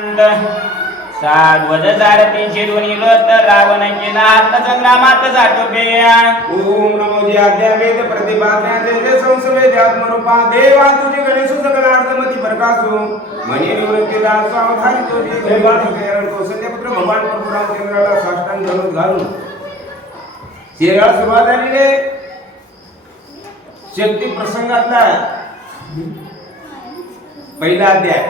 302 लोट रावण केला संग्रामात जाटोबे ओम नमो जी आज्ञा वेद प्रतिपादना जय संसवेद आत्मरूपा देवा तुझे गणेश सकलार्थमती प्रकाशो मनी निवृत्ती दास सावधानी तुझे जय बाण केरळ कौशल्यपुत्र भगवान परशुराम चंद्राला साष्टांग घालून घालून शेराळ सुरुवात झालेली शक्ती प्रसंगातला पहिला अध्याय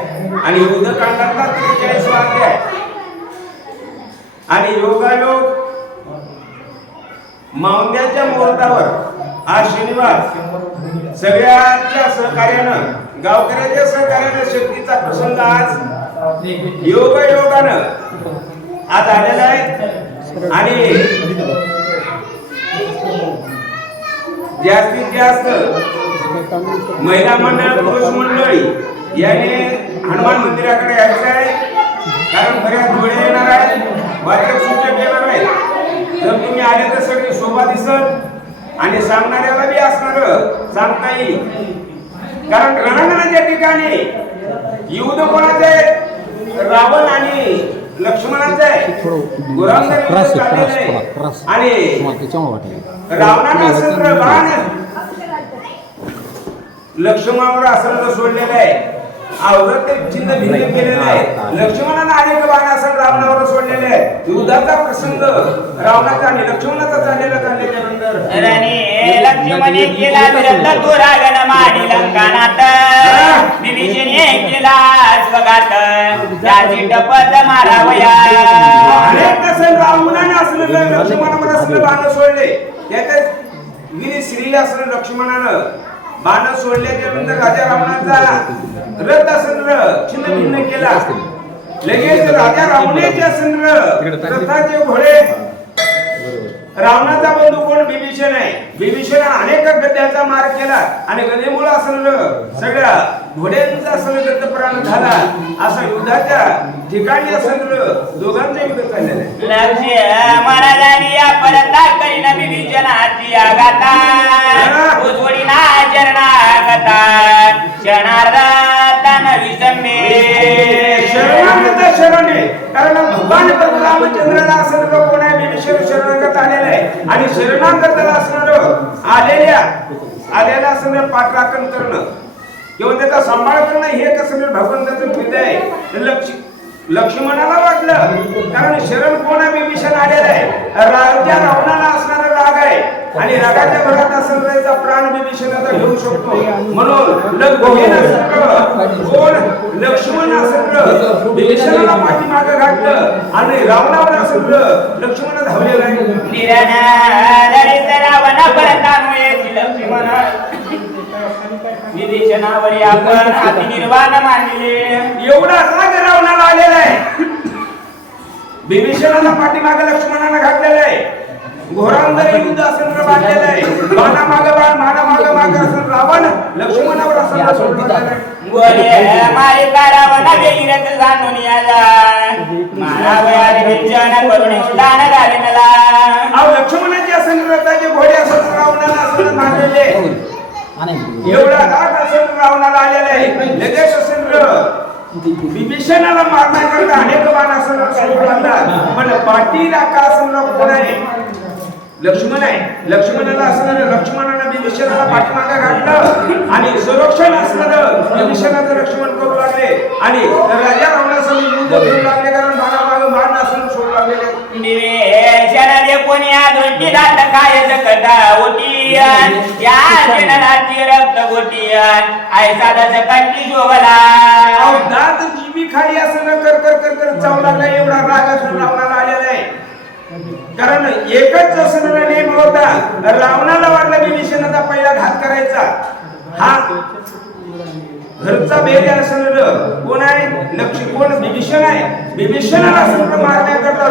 आणि युद्धकांडातला 43 अध्याय आणि योगायोग मावंद्याच्या मुहूर्तावर आज शनिवार सगळ्यांच्या सहकार्यानं गावकऱ्याच्या सहकार्यानं शक्तीचा प्रसंग आज योगायोगानं आज आलेला आहे आणि जास्तीत जास्त महिला मंडळ पुरुष मंडळी याने हनुमान मंदिराकडे यायचं आहे कारण बऱ्याच जोडे येणार आहेत वाचक सूचक येणार आहेत जर तुम्ही आले तर सगळी शोभा दिसत आणि सांगणाऱ्याला बी असणार सांगता येईल कारण रणांगणाच्या ठिकाणी युद्ध कोणाचं आहे रावण आणि लक्ष्मणाचं आहे गुरांचं युद्ध चाललेलं आहे आणि रावणानं असं बाण लक्ष्मणावर असं सोडलेलं आहे आवरत ते चिन्ह भिन्न केलेलं आहे लक्ष्मणानं अनेक बाण असं रावणावर सोडलेले आहे युद्धाचा प्रसंग रावणाचा आणि लक्ष्मणाचा झालेला चालल्याच्या नंतर लक्ष्मणे केला विरक्त तो रागन माडी लंकानात विभीषणे केला स्वगात त्याची टपत मारावया अनेक कसं रावणाने असलं लक्ष्मणावर असलं बाण सोडले त्यात वीर श्री असलं लक्ष्मणानं बाण सोडल्याच्या नंतर राजा रावणाचा रथ असं छिन्न भिन्न केला लगेच राजा रावणाचे असं रथाचे घोडे रावणाचा बंधू कोण विभीषण आहे विभीषण अनेक गद्याचा मार केला आणि गदेमुळे असं सगळ्या घोड्यांचा असं प्राण झाला असं युद्धाच्या ठिकाणी असं दोघांचं युद्ध चाललेलं आहे महाराजांनी या परता करीन विभीषणाची आगाता उजवडीना चरणागता क्षणार्धात विसंबे शरणागत शरणे कारण भगवान रामचंद्राला असं कोण आहे विभीषण शरणागत आलेलं आहे आणि शरणागताला असणार आलेला असं पाठराखण करणं किंवा त्याचा सांभाळ करणं हे कसं भगवंताचं कृत्य आहे लक्ष्मणाला वाटलं कारण शरण कोण आहे विभीषण आलेला आहे राजा रावणाला असणारा राग आहे आणि रागाच्या भरात असणारा प्राण विभीषणाचा घेऊ शकतो म्हणून कोण लक्ष्मण असं विभीषणाला पाठीमागे घातलं आणि रावणावर असं लक्ष्मण धावलेला आहे विभीषणावर आपण अति निर्वाण मानले एवढा राग रावणाला आलेला आहे विभीषणाला पाठीमागे लक्ष्मणाला घातलेलं आहे घोरांवर युद्ध असं बांधलेलं आहे बाणा मागे बाण माना मागे मागे असं रावण लक्ष्मणावर असं सोडलेलं आहे मारे रावण वेगिरत जाणून याला महाराज विभीषण करून दान घालेला लक्ष्मणाचे असं रथाचे घोडे असं रावणाला असं बांधलेले एवढा राग असं रावणाला आलेला आहे लगेच असं विभीषणाला मारण्याकरता अनेक बाण असं पण पाठी राखा असं कोण आहे लक्ष्मण आहे लक्ष्मणाला असणारं लक्ष्मणाला विभीषणाला पाठीमागे घातलं आणि संरक्षण असणारं विभीषणाचं रक्षण करू लागले आणि राजा रावणासह युद्ध करू लागले कारण बाणामागे बाण असं सोडू लागलेले निवेशनाने कोणी आदोटी दात काय सकटा होती या जननाची रक्त गोटी ऐसा दस कंटी शोभला दात जीवी खाली असं कर कर कर कर चावू लागला एवढा राग असं रावणाला आलेला आहे कारण एकच असं नेम होता रावणाला वाटला विभीषणाचा पहिला घात करायचा हा घरचा बेज असं कोण आहे कोण विभीषण आहे विभीषणाला असं मारण्याकरता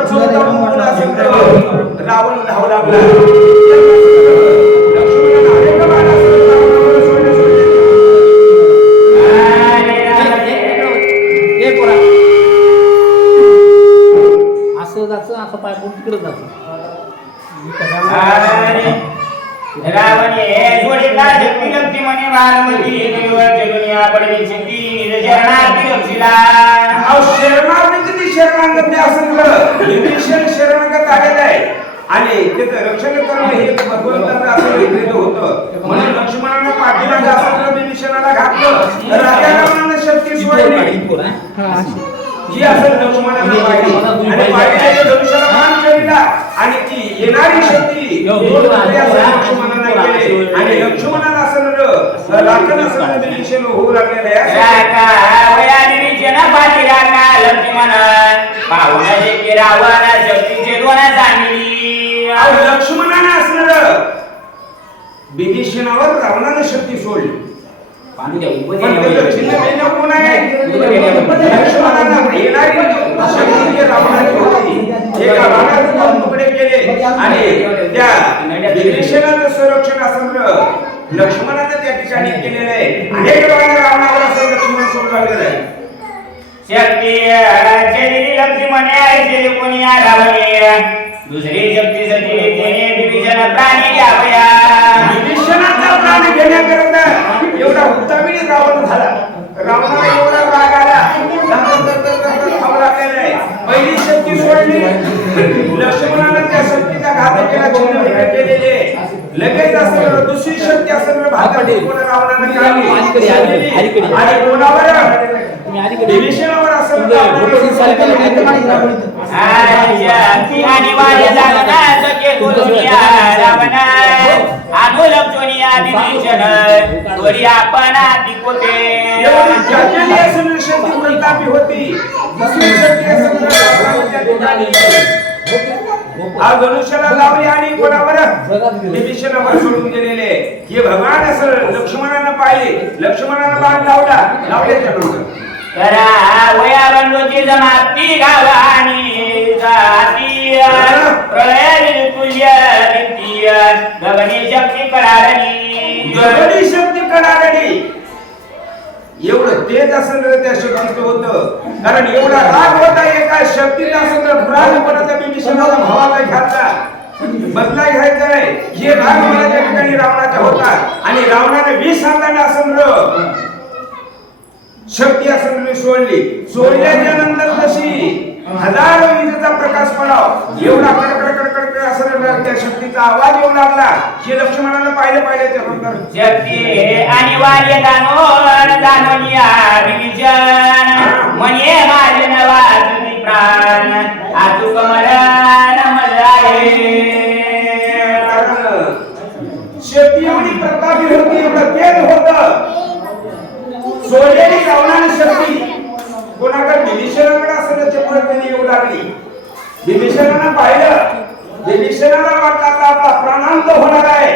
रावण धावू लागला असं पाय तिकडे जातो रावणे जोडीला जगती मने वारमती देवर दुनिया पडली चिंती निज शरणार्थी लक्षिला शरणा आणि त्याचं रक्षण करणं हे भगवंताचं असं लिहिलेलं होतं. म्हणून लक्ष्मणानं पाठीमागे असं विभीषणाला घातलं, राजा रावणानं शक्ती सोडली. ही असं लक्ष्मणानं पाहिली आणि पाहिलेल्या धनुष्याला मान चढला आणि ती येणारी शक्ती लक्ष्मणानं केली आणि लक्ष्मणाला असं राखण असं विभीषण होऊ लागलेलं आहे. लक्ष्मणानं असणार विभीषणावर रावणानं शक्ती सोडली. पण त्याचं चिन्ह भिन्न कोण आहे? लक्ष्मणानं येणारी शक्ती जी रावणाची होती एका बाणात दोन तुकडे केले आणि त्या विभीषणाचं संरक्षण असणार लक्ष्मणानं त्या ठिकाणी केलेलं आहे. अनेक बाण रावणावर असं लक्ष्मण सोडून लागलेलं आहे. शक्ती शरीरी लक्ष्मणे ऐसे कोणी रावणे दुसरी शक्ती सती तेने विभीषण प्राणी घ्यावया. विभीषणाचा प्राण घेण्याकरता एवढा उत्ताविणी रावण झाला. रावणाला एवढा राग आला खाऊ लागलेला आहे. पहिली शक्ती सोडली, लक्ष्मणानं त्या शक्तीचा घात केला, चिन्ह वेगळे केलेले. लगेच असं दुसरी शक्ती असं भागात कोणा रावणानं काढली आणि कोणावर विभीषणावर असं धनुष्याला लावली आणि कोणावर विभीषणावर सोडून गेलेले. हे भगवान असं लक्ष्मणानं पाहिले. लक्ष्मणानं बाण लावल्याच्या नंतर वया बंधूची जमाती गावानी जाती प्रलय तुल्य वित्तीय गगनी शक्ती कडारणी एवढं तेज असेल त्या शक्तीचं होतं. कारण एवढा राग होता एका शक्तीचा असेल तर प्राणपणाचा विभीषणाला भावाला घ्यायचा बदला घ्यायचा आहे. हे राग मला त्या ठिकाणी रावणाचा होता आणि रावणाने 20 हाताने असं शक्ती असं सोडल्याच्या नंतर तशी हजारो विजेचा प्रकाश पडाव एवढा कडकड असं त्या शक्तीचा आवाज येऊ लागला. हे लक्ष्मणाला पाहिल्याच्या नंतर शक्ती अनिवार्य जाणोनिया विभीषण मने माझे नवाजुनी प्राण आतुक मरण मजाये. शक्ती एवढी प्रतापी होती, एवढं तेज होतं. सोडलेली रावणाने शक्ती कोणाकडे विभीषणाकडे असं त्याच्यामुळे त्यांनी येऊ लागली. विभीषणानं पाहिलं, विभीषणाला वाटलं आता आपला प्राणांत होणार आहे,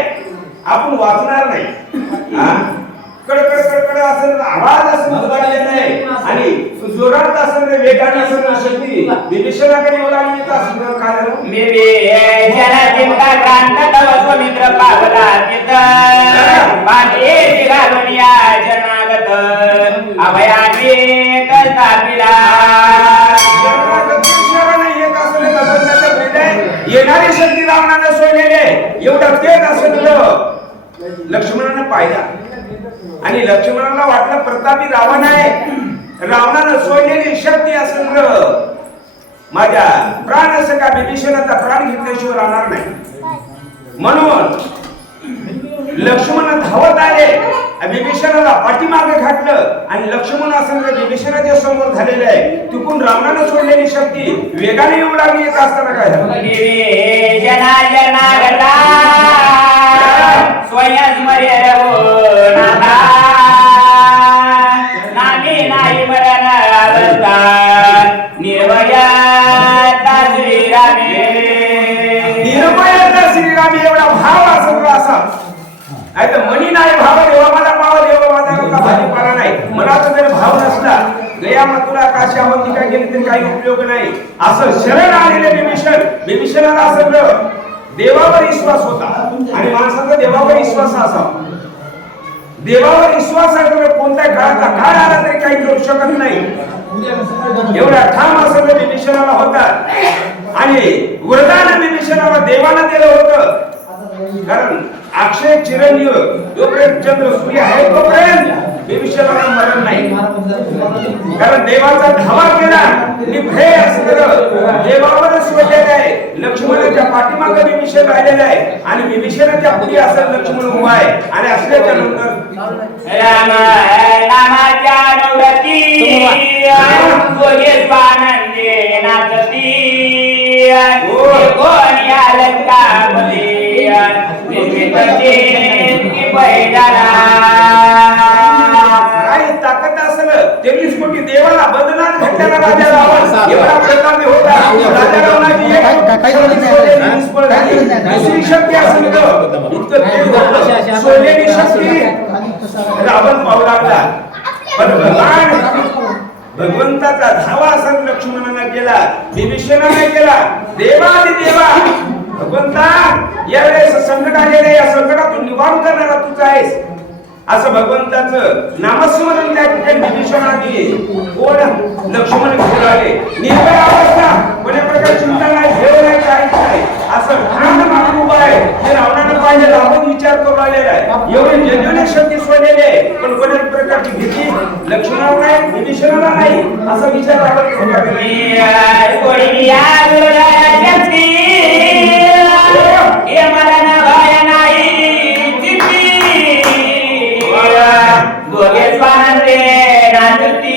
आपण वाचणार नाही. कडकड असं आवाज असं उघडलेला आहे आणि जोरात असं वेगाने असं शक्ती विभीषणाकडे येऊ लागली. असं काय झालं? मी जनाजिंका क्रांत तव मित्र पावला तिथं पाठी घालूनिया जनागत अभयाने कल्पापिला. येणारी शक्ती रावणानं सोडलेले एवढं तेज असं लक्ष्मणानं पाहिला आणि लक्ष्मणाला वाटलं प्रतापी रावण आहे, रावणानं सोडलेली शक्ती असेल माझ्या प्राण असं का विभीषणाचा प्राण घेतल्याशिवाय राहणार नाही. म्हणून लक्ष्मण धावत आले, विभीषणाला पाठीमागे घातलं आणि लक्ष्मण असं विभीषणाच्या समोर झालेलं आहे. चुकून रावणानं सोडलेली शक्ती वेगाने येऊ लागली. येत असताना काय झालं? स्वयं नामी नाही मरण अवस्था निर्भयता श्रीरामे एवढा भाव असा नाही तर मनी नाही भाव देवा माझा पाव देवा माझा भाजीपाला नाही. मनाचा जर भाव नसला गया तुला काशी आवडती काय केली तरी काही उपयोग नाही. असं शरण आलेले विभीषणाला असं देवावर विश्वास होता आणि माणसाचा देवावर विश्वास असावा. देवावर विश्वास आहे कोणत्या काळाचा काळ आला तरी काही करू शकत नाही. एवढा ठाम असं विभीषणाला होता आणि वरदान विभीषणाला देवानं दिलं होतं. कारण अक्षय चिरंजीव जोपर्यंत चंद्र सूर्य आहे तोपर्यंत विभीषणाला मरण नाही. कारण देवाचा धावा केला निर्भय असं देवावरच सोडलेलं आहे. लक्ष्मणाच्या पाठीमागे विभीषण राहिलेला आहे आणि विभीषणाच्या पुढे असं लक्ष्मण उभा आहे आणि असल्याच्या नंतर राम नामाच्या नवरती गोगेश आनंदे नाचती कोणी अलंकामध्ये विस्मितचे की पैदाला काय ताकद असेल 23 कोटी देवाला बदनात घातलेला राजा रावण एवढा प्रतापी होता. राजा रावणाची एक सोनेरी निष्फळ झाली. दुसरी शक्ती असेल इतकं तेज होतं. सोनेरी शक्ती रावण पाहू लागला. पण भगवंताचा धावा असेल लक्ष्मणाने केला, विभीषणाने केला. देवा भगवंता यावेळेस संकट आलेले, या संकटातून निवारण करणारा तूच आहेस असं भगवंताचं नामस्मरण त्या ठिकाणी विभीषणाने कोण लक्ष्मण बोलाले. निर्भय अवस्था, कोण्या प्रकार चिंता नाही, भेव नाही, काहीच नाही असं ठाम मानून उभा आहे. ते रावणानं पाहिजे रावण विचार करू लागलेला आहे. एवढे जजवले शक्ती सोडलेले पण कोणत्याच प्रकारची भीती लक्ष्मणाला नाही, विभीषणाला नाही असा विचार रावण करू लागलेला गोगेश आनंदे नाचती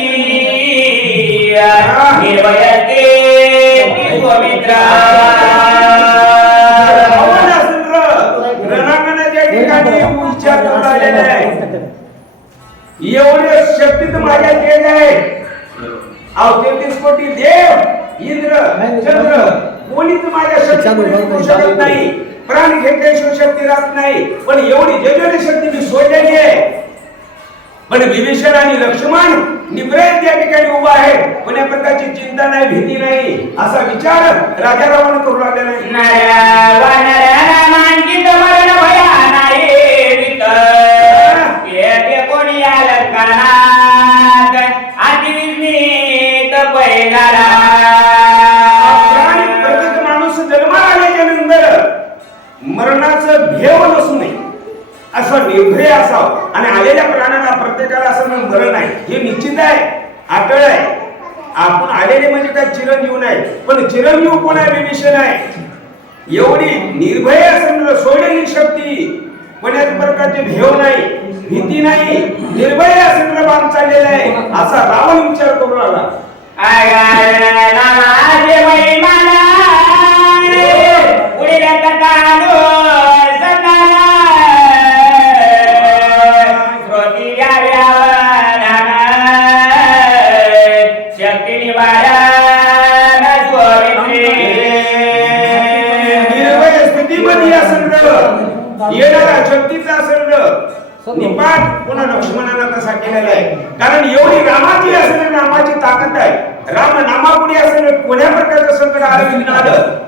निर्भयते गोमित्रा रणांगणाच्या ठिकाणी विचार करू लागलेला आहे. एवढे शक्ती तर माझ्या केले आहे. 33 कोटी देव, इंद्र, चंद्र कोणीच माझ्या शक्ती शकत नाही. प्राण घेतल्याशिवाय शक्ती राहत नाही. पण एवढी जजवली शक्ती मी सोडलेली आहे. पण विभीषण आणि लक्ष्मण निब्रय त्या ठिकाणी उभा आहे. कोण्या प्रकारची चिंता नाही, भीती नाही असा विचार राजा रावण करू लागलेला प्रत्येक माणूस जन्माला आल्याच्या नंतर मरणाचं भेव नसू नये असं निर्भय असावं. आणि आलेल्या प्राण्याला प्रत्येकाला असं मरण आहे हे निश्चित आहे, अटळ आहे. आपण आलेले म्हणजे काय चिरंजीव नाही, पण चिरंजीव कोण आहे? विभीषण आहे. एवढी निर्भय असं सोडलेली शक्ती, कोण्याच प्रकारचे भेव नाही, भीती नाही, निर्भय असं बाण चाललेला आहे असा रावण विचार करू लागला. येणारा शक्तीचा असेल निपात पुन्हा लक्ष्मणाला कसा केलेला आहे. कारण एवढी रामाची असेल, नामाची ताकद आहे. राम नामापुढे असेल कोण्या प्रकारचं संकट आलं, विघ्न आलं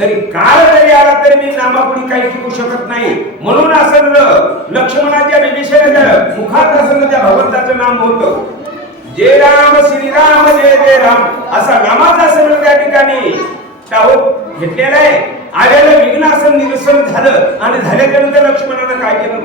तरी काळ जरी आला तरी मी नामापुढे काही टिकू शकत नाही. म्हणून असेल लक्ष्मणाच्या विभीषणाच्या मुखात असेल त्या भगवंताचं नाम होतं. जय राम श्रीराम जय जय राम असा नामाचा असेल त्या ठिकाणी घेतलेला आहे. आलेलं विघ्न असं निरसन झालं आणि झाल्याच्या नंतर लक्ष्मणानं काय केलं?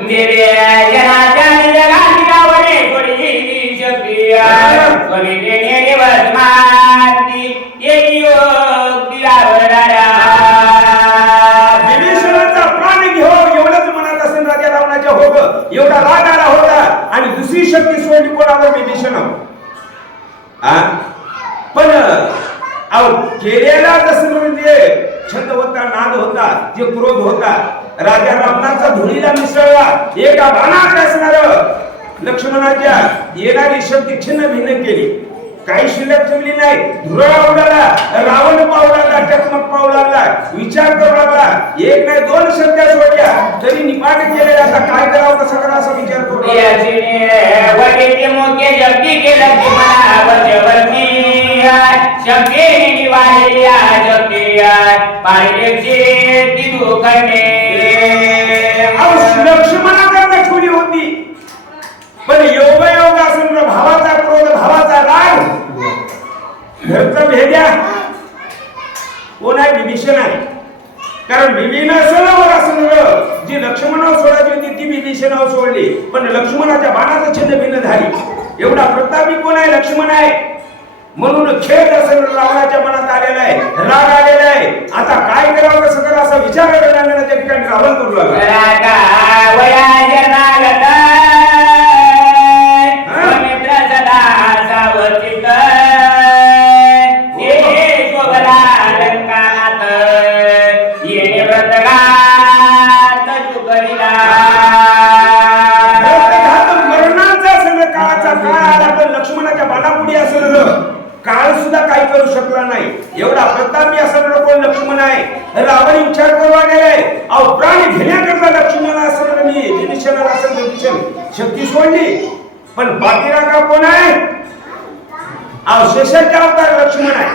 विभीषणाचा प्राण घेऊ एवढंच मनात असेल राजा रावणाच्या होतं. एवढा राग आला होता आणि दुसरी शक्ती सोडली कोणावर? विभीषणावर. पण केलेला जसं म्हणजे छंद होता, नाद होता, जे क्रोध होता राजा रावणाचा धुळीला मिसळला. एका बाणात असणार लक्ष्मणाच्या येणारी शक्ती छिन्न भिन्न केली. काही शिल्लक ठेवली नाही. धुरळा उडाला. रावण पाहू लागला, टकमक पाहू लागला, विचार करू लागला. एक नाही दोन शक्त्या सोडल्या तरी निपाट केलेल्या. आता काय करावं, कसं करावं असा विचार करू लक्ष्मणाकडे ठेवली होती. पण योगायोग असेल भावाचा क्रोध, भावाचा राग, घरचा भेद्या कोण आहे? विभीषण आहे. कारण विभीषणावर असेल जी लक्ष्मणावर सोडायची होती ती विभीषणावर सोडली. पण लक्ष्मणाच्या बाणाचं छिन्न भिन्न झाली. एवढा प्रतापी कोण आहे? लक्ष्मण आहे. म्हणून खेळ असेल रावणाच्या मनात आलेला आहे, राग आलेला आहे. आता काय करावं कसं करावं असा विचार करण्याला त्या ठिकाणी रावण करू लागला. लक्ष्मणाच्या बाणापुढे असं काळ सुद्धा काही करू शकला नाही. एवढा प्रतापी असणारा कोण लक्ष्मण आहे. रावण विचार करू लागलेला आहे. अहो प्राण घेण्याकरता लक्ष्मण असणारा मी विभीषणाला असं विभीषण शक्ती सोडली. पण बाकी रागा कोण आहे. अहो शेषाचा अवतार लक्ष्मण आहे.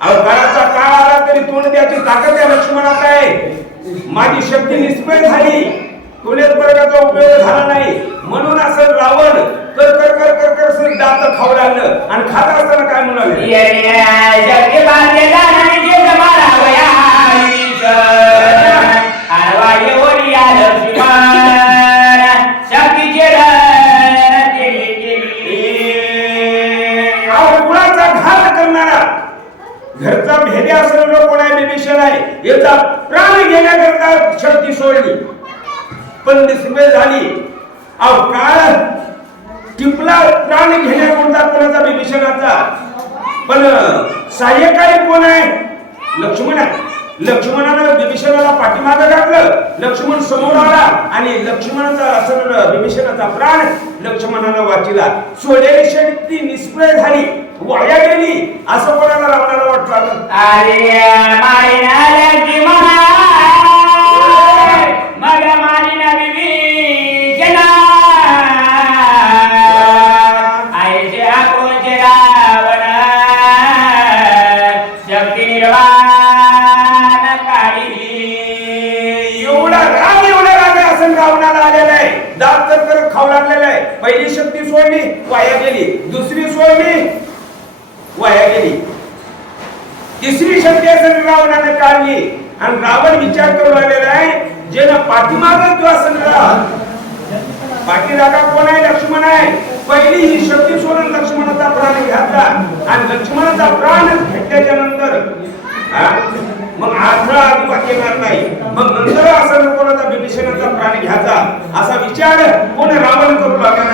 अवताराचा काळ आला तरी तोंड द्यायची ताकद या लक्ष्मणात आहे. माझी शक्ती निष्फळ झाली, कोणत्याच प्रकारचा उपयोग झाला नाही. म्हणून असं रावण कर कर कर कर कर असं दात खाऊ लागलं. आणि खात असताना काय म्हणाले, कुणाचा घात करणारा घरचा भेदे असलेला कोण आहे विभीषण आहे. याचा प्राण घेण्याकरता शक्ती सोडली पण निष्फळ झाली. अहो काळ टिपला प्राण घेण्याकरता कोणाचा विभीषणाचा. पण सहाय्यकारी कोण आहे. लक्ष्मण आहे. लक्ष्मणानं विभीषणाला पाठीमागे घातलं. लक्ष्मण समोर आला आणि लक्ष्मणाचा असं विभीषणाचा प्राण लक्ष्मणानं वाचला. सोडलेली शक्ती निष्फळ झाली, वाया गेली असं कोणाला रावणाला वाटलं. रावणाला आलेला आहे. दात तर खाऊ लागलेला आहे. पहिली शक्ती सोडली, वाया गेली. दुसरी सोडली, वाया गेली. तिसरी शक्ती असं रावणाने काढली. आणि रावण विचार करू लागलेला आहे, जे ना पाठीमागं तो असं पाठीरागा कोण आहे. लक्ष्मण आहे. पहिली ही शक्ती सोडून लक्ष्मणाचा प्राण घातला. आणि लक्ष्मणाचा प्राण घेतल्याच्या नंतर मग आठरा अजिबात येणार नाही. मग नंतर असं कोणाचा विभीषणाचा प्राण घ्यायचा असा विचार कोण रावण करू लागला.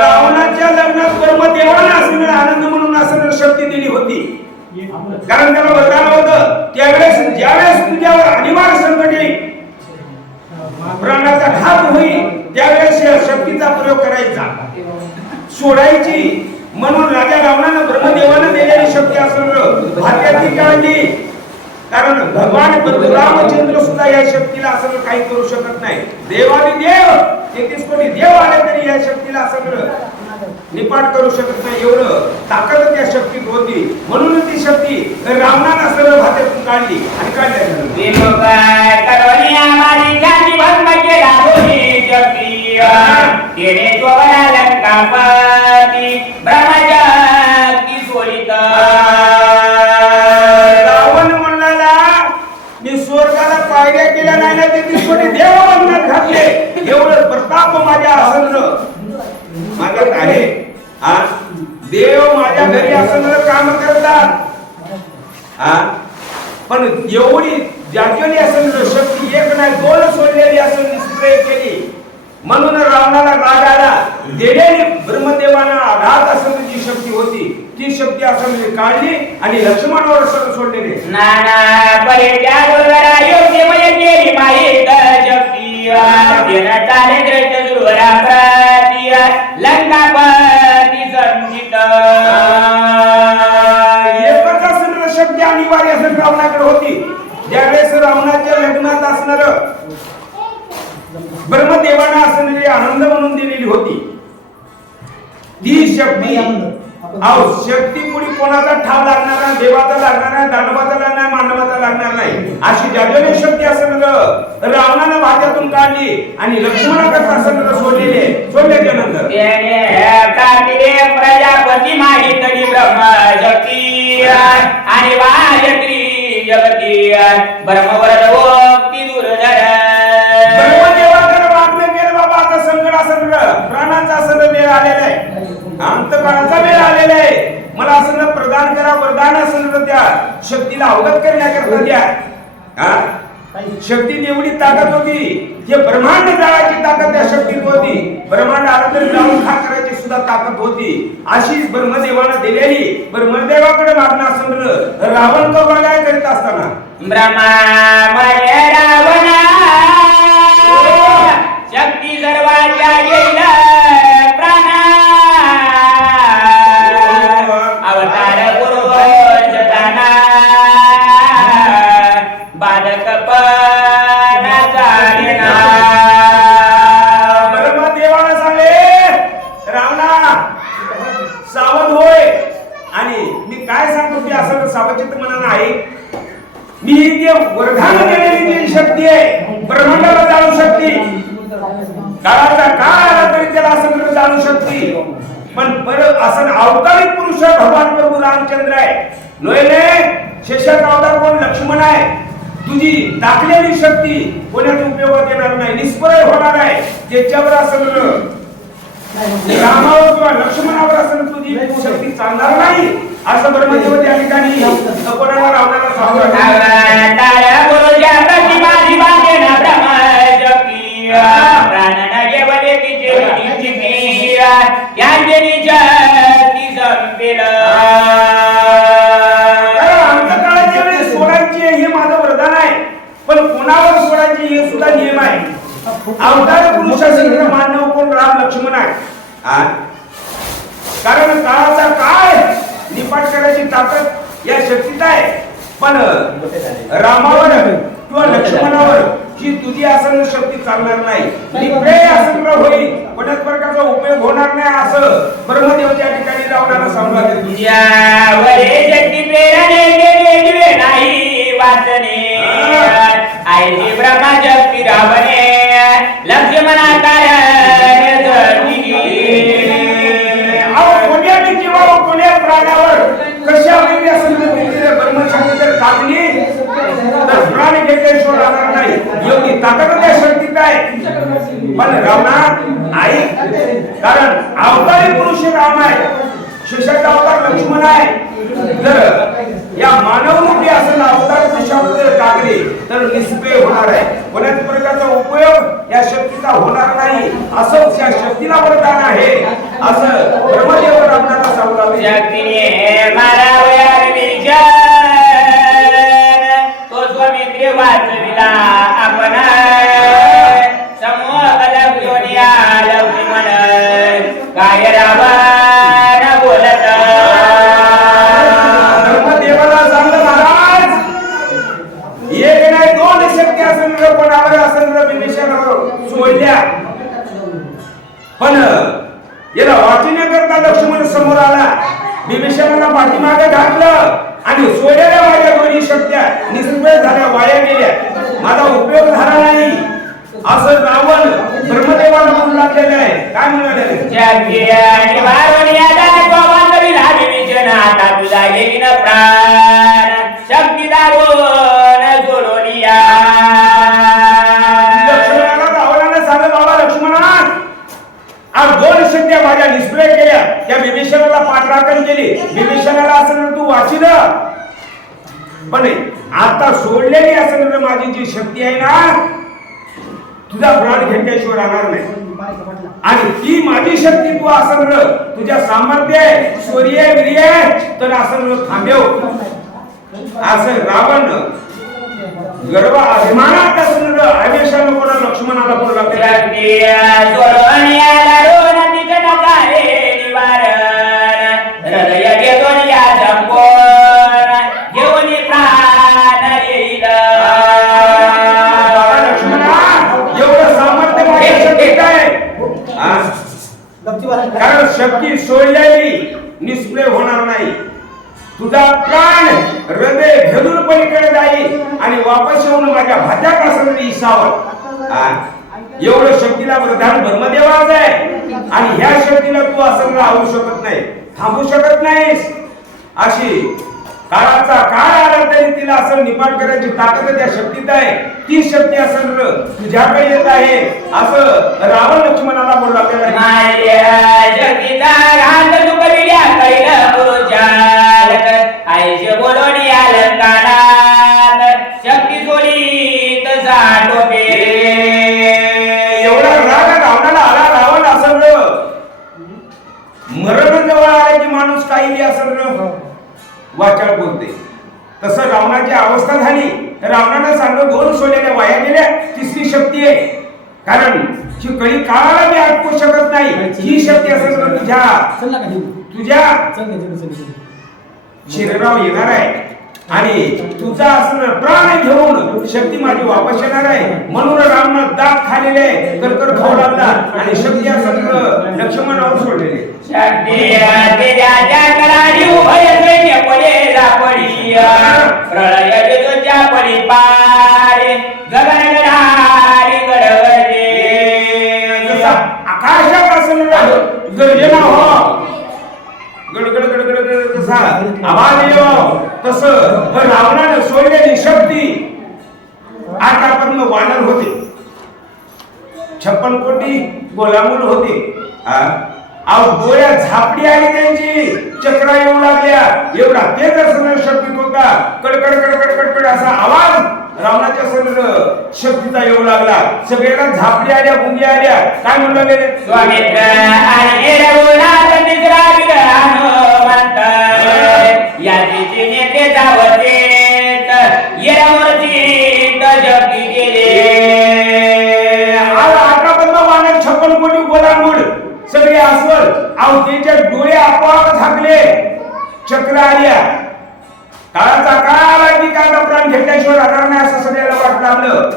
रावणाच्या लग्नात ब्रह्मदेवाने असणारा आनंद म्हणून असणारी शक्ती दिली होती. कारण त्याला वरदान होतं त्यावेळेस ज्यावेळेस तुझ्यावर अनिवार्य संकट येईल, प्राणाचा घात होईल, त्यावेळेस या शक्तीचा प्रयोग करायचा, सोडायची. म्हणून राजा रावणानं ब्रह्मदेवानं दिलेली शक्ती असं भाग्याची काढली. कारण भगवान रामचंद्र सुद्धा या शक्तीला असं काही करू शकत नाही. देवादी देव 33 कोटी देव आले तरी या शक्तीला असं निपाट करू शकत नाही. एवढं ताकद त्या शक्तीत होती. म्हणून ती शक्ती रावणानं सर्व भात्यातून काढली आणि काढली. रावण म्हणला मी स्वर्गाला पायऱ्या केल्या नाही ना, 33 कोटी देव बंधनात घातले. एवढं प्रताप माझ्या असं माझ्यात आहे. देव माझ्या घरी असं काम करतात. पण एवढी जागेली असं शक्ती एक नाही दोन सोडलेली असं निष्प्रय केली. म्हणून रावणाला राग आला. दिलेली ब्रह्मदेवानं आघात असं जी शक्ती होती ती शक्ती असं काढली आणि लक्ष्मणावर सगळं सोडलेले. एकच असणारी शक्ती अनिवार्य असं रावणाकडे होती. ज्यावेळेस रावणाच्या लग्नात असणार ब्रह्मदेवानं असणारी आनंद म्हणून दिलेली होती ती शक्ती. शक्ती पुढे कोणाचा ठाव लागणार, देवाचा लागणार, दानवाचा लागणार, मानवाचा लागणार नाही अशी जाजवली शक्ती असेल रावणानं भात्यातून काढली आणि लक्ष्मणाकडे असेल सोडल्याच्या नंतर प्रजापती माहिती ब्रह्मशक्ती आणि वायत्री जगती ब्रह्मवरती दुर्धर ब्रह्मदेवाकडे मागणं केलं बाबा आता संकट असेल प्राणांचा असेल वेळ आलेला आहे अंतकाळाचा वेळ आलेला आहे मला असं प्रदान करा वरदान असेल त्या शक्तीला अवगत करण्याकरता द्या हा शक्तीत एवढी ताकद होती जे ब्रह्मांड जाळाची ताकद त्या शक्तीत होती ब्रह्मांड आलं तरी जाळून खाक करायची सुद्धा ताकद होती अशीच ब्रह्मदेवानं दिलेली ब्रह्मदेवाकडे मागणं असेल रावण काय करीत असताना ब्रह्मा रावणा शक्ती सर्वाच्या येईल प्राणा अवतार गुरुवंशदाना बालक ब्रह्मदेवानं सांगले रावणा सावध होय आणि मी काय सांगतो ते असं सावचित मनानं आहे मी जे वरदान केलेली जी शक्ती आहे ब्रह्मांडाला जाणू शकते काळाचा काळ आला तरी त्याला असं जाणू शकते पण परत असं अवतारिक पुरुष भगवान प्रभू रामचंद्र आहे लोयले शेषाचा अवतार कोण लक्ष्मण आहे तुझी दाखलेली शक्ती कोणाच उपयोगात येणार नाही निष्प्रय होणार आहे ज्याच्यावर असं रामावर किंवा लक्ष्मणावर असं तुझी शक्ती चालणार नाही असं ब्रह्मदेव त्या ठिकाणी कोणाला रावणाला सांगतो अंतकाळाच्या वेळी सोडायची हे माझं वरदान आहे पण कोणावर सोडायची हे सुद्धा नियम आहे अवतार पुरुष असेल मानव कोण राम लक्ष्मण आहे कारण काळाचा काळ निपाट करायची ताकद या शक्तीत आहे पण रामावर किंवा लक्ष्मणावर ही तुझी असेल शक्ती चालणार नाही निप्रे असेल होईल कोणत्याच प्रकारचा उपयोग होणार नाही असं ब्रह्मदेव त्या ठिकाणी रावणाला सांगत नाही वाचने आईची ब्रह्मशक्ती रावणे लक्ष्मणा कोण्या जीवावर कोण्या प्राण्यावर कशा वेगळी असेल ब्रह्मशक्ती जर टाकली तर प्राणी घेतल्याशिवाय राहणार नाही एवढी ताकद त्या शक्तीत आहे पण रावणा आई कारण अवतारी पुरुष राम आहे शेषाचा अवतार लक्ष्मण आहे जर या मानवरूपी असेल अवतार पुरुषामध्ये टाकले तर निष्प्रय होणार आहे कोणत्याच प्रकारचा उपयोग या शक्तीचा होणार नाही असं त्या शक्तीला वरदान आहे असं ब्रह्मदेव रावणाला सांगतो शक्तीने मारावयार विजय तो स्वामित्र्य वाचविला आपण समूह कलब्योनिया लक्ष्मण काय रावण बोलत ब्रह्मदेवाला सांगलं महाराज एक नाही दोन शक्ती असेल कोणावर असेल विभीषणावर सोडल्या पण याला वाचण्याकरता लक्ष्मण समोर आला विभीषणाला पाठीमागे घातलं आणि सोडलेल्या माझ्या दोन्ही शक्त्या निष्प्रय झाल्या वाया गेल्या माझा उपयोग झाला नाही असं रावण ब्रह्मदेवाला म्हणू लागलेलं आहे काय म्हणाले आता तुझा येईन प्राण शक्ती दारून जोडोनिया लक्ष्मणाला रावणाने सांगत बाबा लक्ष्मणा आज दोन शक्त्या माझ्या निष्प्रय केल्या त्या विभीषणाला पाठराखण केली विभीषणाला असं तू वाचिलं पण आता सोडलेली असं माझी जी शक्ती आहे ना तुझा प्राण घेतल्याशिवाय राहणार नाही आणि ती माझी शक्ती तू असं तुझ्या सामर्थ्य आहे शौर्य वीर्य तर असं थांबव असं रावण गर्व अभिमानात असं आवेशानं कोणा लक्ष्मणाला बोलला हृदय घेऊन या जंपोन घेऊन प्राण येईल एवढं सामर्थ्य माझ्या शक्तीत आहे कारण शक्ती सोडलेली निष्प्रय होणार नाही तुझा प्राण हृदय भेदून पलीकडे जाईल आणि वापस येऊन माझ्या भात्यात असलेली इसावं. एवढं शक्तीला प्रधान ब्रह्मदेवाच आहे आणि ह्या शक्तीला तू असं आवडू शकत नाही, थांबू शकत नाहीस. अशी काळाचा काळ आला तरी तिला असं निपाट करायची ताकद त्या शक्तीत आहे. ती शक्ती असं तुझ्याकडे येत आहे असं रावण लक्ष्मणाला बोलला. एवढा राग रावणाला आला. रावण असं मरण जवळ आले की माणूस काही असं वाचाळ बोलते. तसं रावणाची अवस्था झाली. रावणानं सांगलं 2 सोन्याच्या वाया गेल्या, तिसरी शक्ती आहे. कारण ही कळी काळाला मी आटकू शकत नाही. ही शक्ती असेल तुझ्या शिरराव येणार आहे आणि तुझा असं प्राण घेऊन शक्ती माझी वापस येणार आहे. म्हणून रावण दात खालेले करकर खाऊ लागला आणि शक्ती असं लक्ष्मणावर सोडलेले. आकाशात असं गर्जना हो गडगड गडगड कसा आवाज येतो तसं रावणानं सोडलेली शक्ती. आतापर्यंत वानर होते, 56 कोटी गोलामूल होते. डोळ्यात झापडी आली त्यांची, चक्रा येऊ लागल्या. एवढा तेज असणारा शक्तीत होता. कडकड कडकड कडकड असा आवाज रावणाच्या शक्तीचा येऊ लागला. सगळ्यांना झापडी आल्या, गुंगी आल्या. काय म्हणू लागले? वानर 56 कोटी गोलामूल सगळे अस्वल त्यांच्या डोळे आपोआप झाकले, चक्र आल्या. काळाचा काळ आला की काळा प्राण घेतल्याशिवाय राहणार नाही असं सगळ्याला वाटलं लागलं.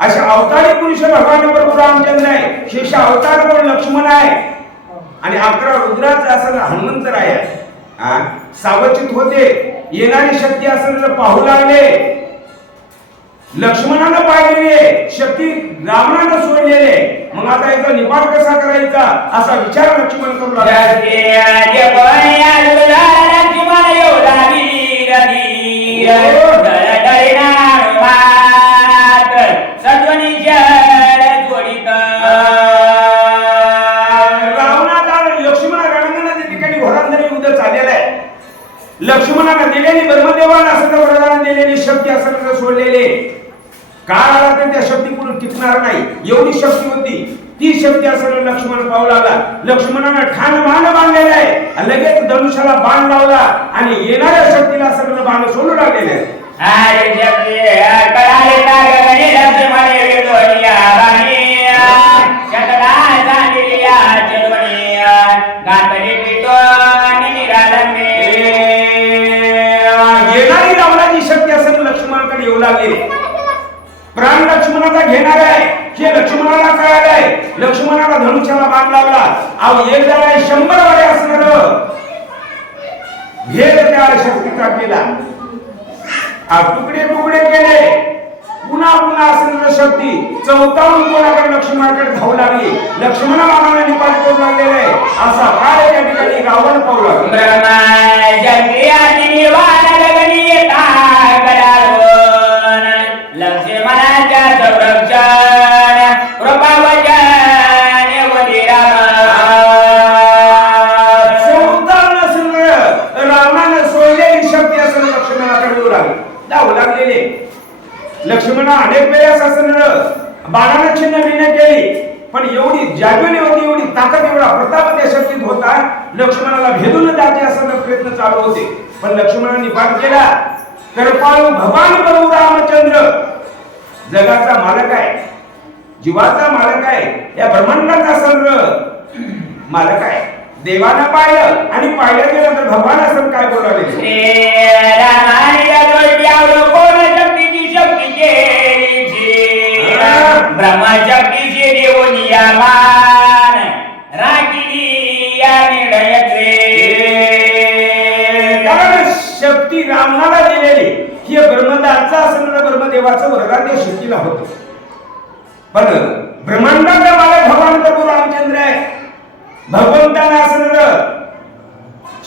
अशा अवतारी पुरुष भगवान प्रभू रामचंद्र आहे, शेष अवतार पण लक्ष्मण आहे आणि 11 रुद्राचा असं हनुमंत आहे. सावचित होते. येणारी शक्ती असं पाहू लागले. लक्ष्मणानं पाहिलेले शक्ती रावणानं सोडलेले. मग आता याचा निपात कसा करायचा असा विचार लक्ष्मण करू लागले. रावणाला लक्ष्मण रणंगणाच्या ठिकाणी घोरांधरी युद्ध चाललेलं आहे. लक्ष्मणानं दिलेली ब्रह्मदेवानं असं वरदान दिलेली शक्ती असं सोडलेले. काळ आला तर त्या शक्ती पुढे टिकणार नाही, एवढी शक्ती होती. ती शक्ती असं लक्ष्मण पाहू लागला. लक्ष्मणानं ठाण मान बांधलेलं आहे. लगेच धनुष्याला बाण लावला आणि येणाऱ्या शक्तीला असं बाण सोडू लागलेले आहे. येणारी रावणाची शक्ती असं लक्ष्मणाकडे येऊ लागली. प्राण लक्ष्मणाचा घेणार आहे हे लक्ष्मणाला कळालंय. लक्ष्मणाला धनुष्याला बाण लावला. एक जरा 100 वाडे असणार भेद त्या शक्तीचा केला. तुकडे तुकडे केले. पुन्हा पुन्हा असणारी शक्ती 54 कोणाकडे लक्ष्मणाकडे धावू लागली. लक्ष्मणा मानाने निपात करू लागलेले असा काळ त्या ठिकाणी रावण पाहू लागला. लक्ष्मणा अनेक वेळेस असं बाणाने छिन्न भिन्न केली, पण एवढी जागृती होती, एवढी ताकद, एवढा प्रताप त्या शक्तीत होता. लक्ष्मणाला भेदून जाते असा प्रयत्न चालू होते, पण लक्ष्मणाने पाठ केला. कृपाळू भगवान प्रभू रामचंद्र जगाचा मालक आहे, जीवाचा मालक आहे, या ब्रह्मांडाचा सर्व मालक आहे. देवानं पाहिलं आणि पाहिलं गेल्यानंतर भगवान असं काय बोलावे? ब्रह्मशक्तीचे देवनिया मान राखिली या निर्णय कारण शक्ती रामाला हे ब्रह्मदानचं असणारं ब्रह्मदेवाचं वरदान त्या शक्तीला होतं. पण ब्रह्मांडाचा मालक भगवान प्रभू रामचंद्र आहे. भगवंतानं असणारं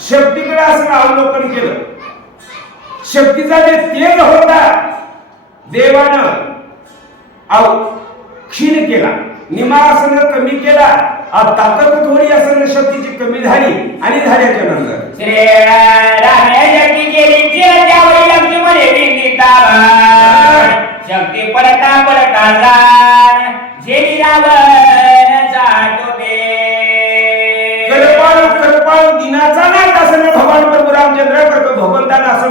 शक्तीकडे असणं अवलोकन केलं. शक्तीचा जे तेज होता देवानं क्षीण केला, निमा असणं कमी केला. ताकद थोडी असणं शक्तीची कमी झाली आणि झाल्याच्या नंतर श्री रामायणाची केली चिरंजीवी लक्ष्मण विनीता शक्ती पडता पडता जाण जेली रावण जाटोबे करपाळ दिनाचा नाथ असणं भगवान प्रभू रामचंद्र करतो. भगवंतानं असं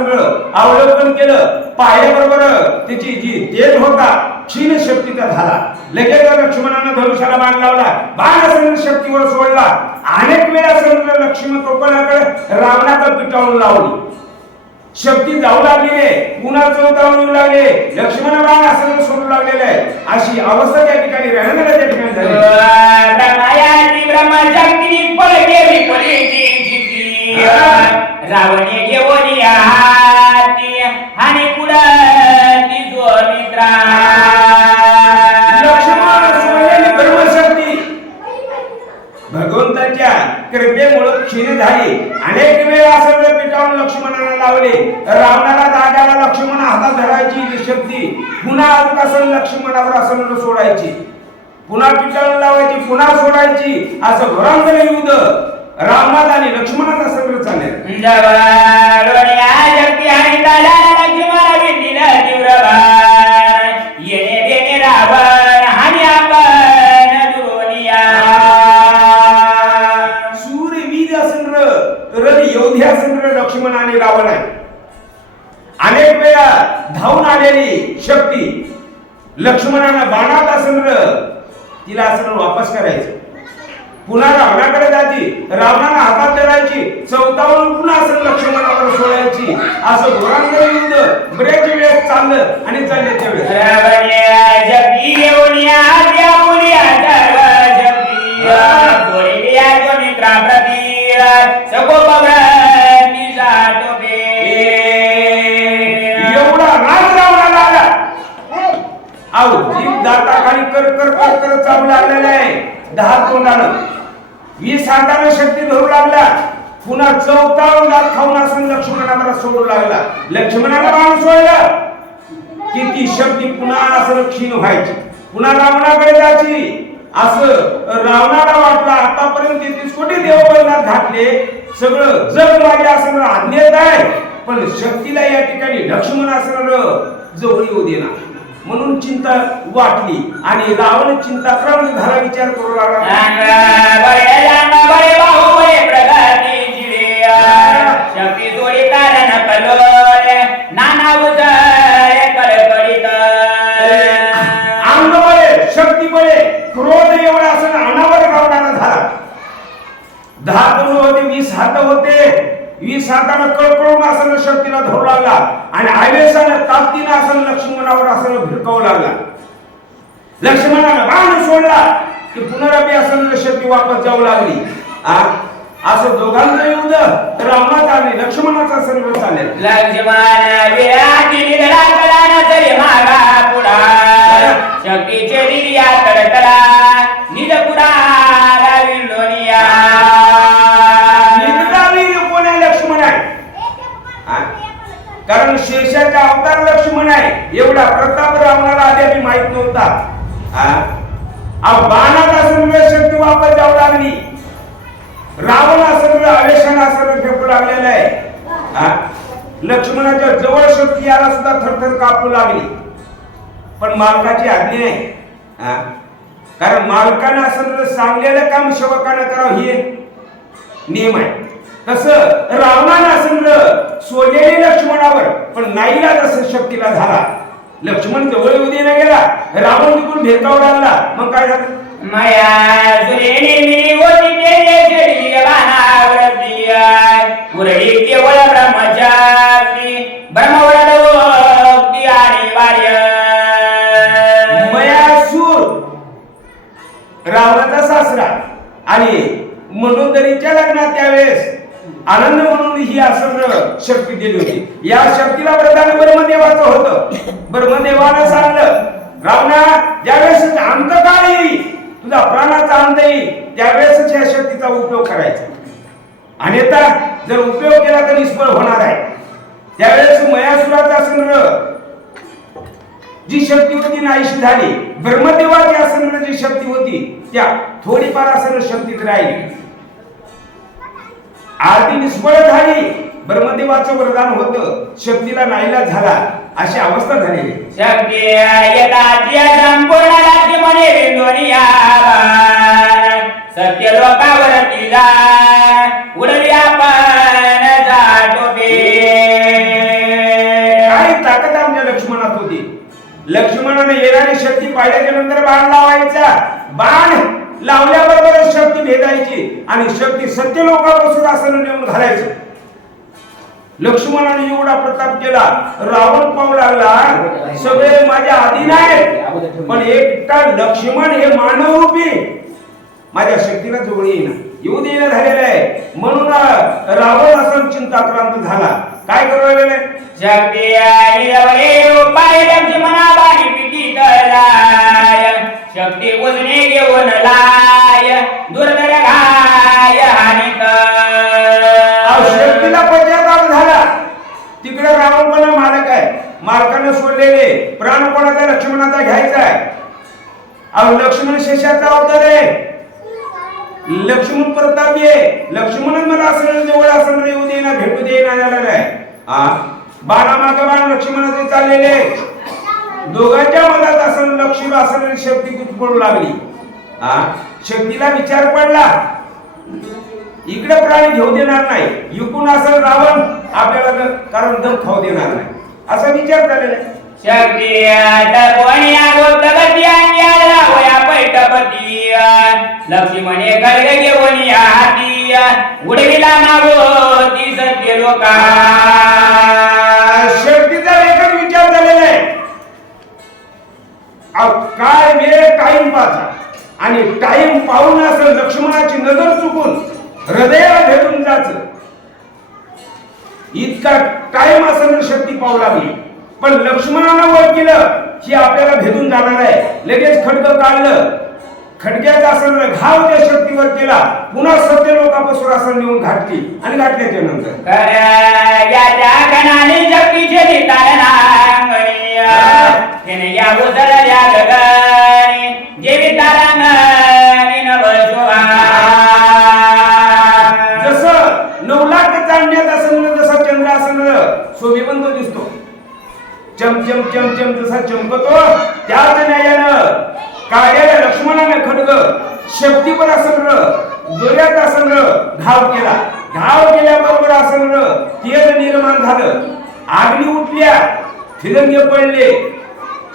अवलोकन केलं, पाहिल्याबरोबर त्याची जी तेज होता क्षीण शक्तीचा झाला. लगेच लक्ष्मणानं धनुष्याला बाण लावला, बाण असं शक्तीवर सोडला. अनेक वेळा असं लक्ष्मण कोकणाकडे रावणाला पिटाळून लावली. शक्ती जाऊ लागलेली आहे, पुन्हा चौथावून येऊ लागले. लक्ष्मण बाण असं सोडू लागलेलं आहे. अशी अवस्था त्या ठिकाणी राहण्याला त्या ठिकाणी झाली. ब्रह्मशक्ती पडली पडली रावणे घेऊन हाती आणि पुढे जो मित्रा लक्ष्मण सोडलेली ब्रह्मशक्ती भगवंताच्या कृपेमुळे क्षीण झाली. अनेक वेळा असं पिटाळून लक्ष्मणाला लावले. रावणाला जाग्याला लक्ष्मण हातात धरायची शक्ती पुन्हा असं लक्ष्मणावर असं सोडायची, पुन्हा पिटाळून लावायची, पुन्हा सोडायची. असं घोरांगण युद्ध रामात आणि लक्ष्मणात असं चालेल. सूरवीर असं योधी असं लक्ष्मण आणि रावण आहे. अनेक वेळा धावून आलेली शक्ती लक्ष्मणानं बाणात असं तिला असं वापस करायचं, पुन्हा रावणाकडे जायची, रावणाला हातात धरायची, चौथावून पुन्हा असं लक्ष्मणावर सोडायची. असं घोरांगण युद्ध बरेच वेळेस चाललं आणि चालल्याच्या वेळेस एवढा राग रावणाला आला. जीभ दाताखाली कर कर कर कर चालू लागलेला आहे. 10 तोंडानं 20 हातानं शक्ती धरू लागला. पुन्हा 14 दात खाऊन असं लक्ष्मणाला सोडू लागला. लक्ष्मणाला बाण सोडलं की ती शक्ती पुन्हा असं क्षीण व्हायची, पुन्हा रावणाकडे जायची. असं रावणाला वाटलं आतापर्यंत 33 कोटी देवबंधनात घातले, सगळं जग माझ्या असं आज्ञेत आहे, पण शक्तीला या ठिकाणी लक्ष्मण असं जवळ येऊ देणार. म्हणून चिंता वाटली आणि रावण चिंताक्रांत झाला, विचार करू लागला. शक्ती जोडी कारण अंग बळे, शक्ती बळे, क्रोध एवढा असं अनावर रावणाला झाला. 10 तोंड होते, 20 हात होते. 20 हातानं कळकळून असं शक्तीला धरू लागला आणि आवेशानं ताकदीनं असं लक्ष्मणावर असं भिरकावू लागला. लक्ष्मणानं बाण सोडला की पुनरापी असं शक्ती वापस जाऊ लागली. असं दोघांचं युद्ध रामाचं आणि लक्ष्मणाचा सर्व चालेल. लक्ष्मण शक्तीचे दिया तडतडा निज पुरा विंडोनिया लक्ष्मण आहे, कारण शेषाचा अवतार लक्ष्मण आहे. एवढा प्रताप रावणाला आधी माहित नव्हता. बाणात असं शक्ती वापस जाऊ लागली. रावण असं आवेशानं असं फेकू लागलेलं आहे. लक्ष्मणाच्या जवळ शक्ती याला सुद्धा थरथर कापू लागली. पण मालकाची आज्ञा आहे, कारण मालकानं असं सांगलेलं काम सेवकानं करावं हे नियम आहे. तसं रावणानं असं सोडलेले लक्ष्मणावर, पण नाईला जसं शक्तीला झाला. लक्ष्मण जवळ येऊ देला गेला, रावण तिकडून भेटावू लागला. मग काय झालं? माया जुलेनी होती केली बाणावरती उरली केवळ ब्रह्मचारी ब्रह्मवरती आणि वार्य मयासूर रावणाचा सासरा आणि मनोदरीच्या लग्नात त्यावेळेस आनंद म्हणून ही असं शक्ती दिली होती. या शक्तीला वरदान ब्रह्मदेवाचं होतं. ब्रह्मदेवानं सांगलं, रावणा, ज्यावेळेस अंतकाळ येईल, तुझा प्राणाचा अंत येईल, त्यावेळेस या शक्तीचा उपयोग करायचा. अन्यथा जर उपयोग केला तर निष्फळ होणार आहे. त्यावेळेस मयासुराचा संग्रह जी शक्ती होती नाहीशी झाली. ब्रह्मदेवाची असंग्रह जी शक्ती होती त्या थोडीफार असंग्रह शक्तीत राहिली. आरती निष्फळ झाली. ब्रह्मदेवाचं वरदान होतं, शक्तीला नाईलाज झाला, अशी अवस्था झालेली. शक्ती यदाची संपूर्ण राज्य म्हणे विंदोनिया सत्य लोकावरती जाण उडवी आपण जाटोबे. काय ताकद आमच्या लक्ष्मणात होती. लक्ष्मणाने येणारी शक्ती पाहिल्याच्या नंतर बाण लावायचा. बाण लावल्याबरोबर शक्ती भेदायची आणि शक्ती सत्य लोकांपासून आसन नेऊन घालायचं. लक्ष्मणाने एवढा प्रताप केला. रावण पाहू लागला, सगळे माझ्या अधीन आहेत, पण एकटा लक्ष्मण हे मानव रूपी माझ्या शक्तीला जवळ येऊ देईना झालेला आहे. म्हणून रावण असं चिंताक्रांत झाला. काय करायला शक्ती उपाय लक्ष्मणाबाई पिटी तळाय शक्ती उजने घेऊन लाय दुर्धर घाय हानित. शक्तीला पश्चाताप झाला. तिकडे रावण पण मालक आहे, मालकानं सोडलेले प्राण कोणाचा लक्ष्मणाचा घ्यायचा आहे. अहो लक्ष्मण शेषाचा अवतार आहे. लक्ष्मण प्रतापी आहे. लक्ष्मणच मला असं जवळ असं येऊ देईना, भेटू देईना झालेला आहे. बाणामागे बाण लक्ष्मणाचे चाललेले. दोघांच्या मनात असं लक्ष्मण असं शक्ती पडू लागली. शक्तीला विचार पडला, इकडे प्राणी घेऊ देणार नाही, इकडून असं रावण आपल्याला कारण दम खाऊ देणार नाही, असा विचार झालेला आहे. शक्ती तपोनिया गोप्तगती अंग्याला होया पैठपती लक्ष्मणे खड्ग घेऊन हाती उडविला मागोती सत्य लोका. शक्तीचा एकच विचार झालेला आहे, काय वेळ टाइम पाहता आणि टाइम पाहून असं लक्ष्मणाची नजर चुकून हृदयाला भेटून जायचं. इतका टाइम असं शक्ती पाहू लागली. पण लक्ष्मणानं वर केलं की आपल्याला भेटून जाणार आहे. लगेच खड्ग काढलं, खडक्याचा असं घाव त्या शक्तीवर केला. पुन्हा सत्य लोकांपासून असं नेऊन घातली आणि घातल्याच्या नंतर या गणाने शक्तीचे तिने या उजळल्या गगनी जेवितारांगणी नभशोभा. जसं 9 लाख चांदण्यात असं जसा चंद्र असं शोभिवंत दिसतो, चमचम चमचम जसा चमकतो, त्याच न्यायानं काढ्याला लक्ष्मणाने खड्ग शक्तीवर असं जोरात असं घाव केला. घाव केल्याबरोबर असं तेज निर्माण झालं, आगनी उठल्या, फिरंगे पडले.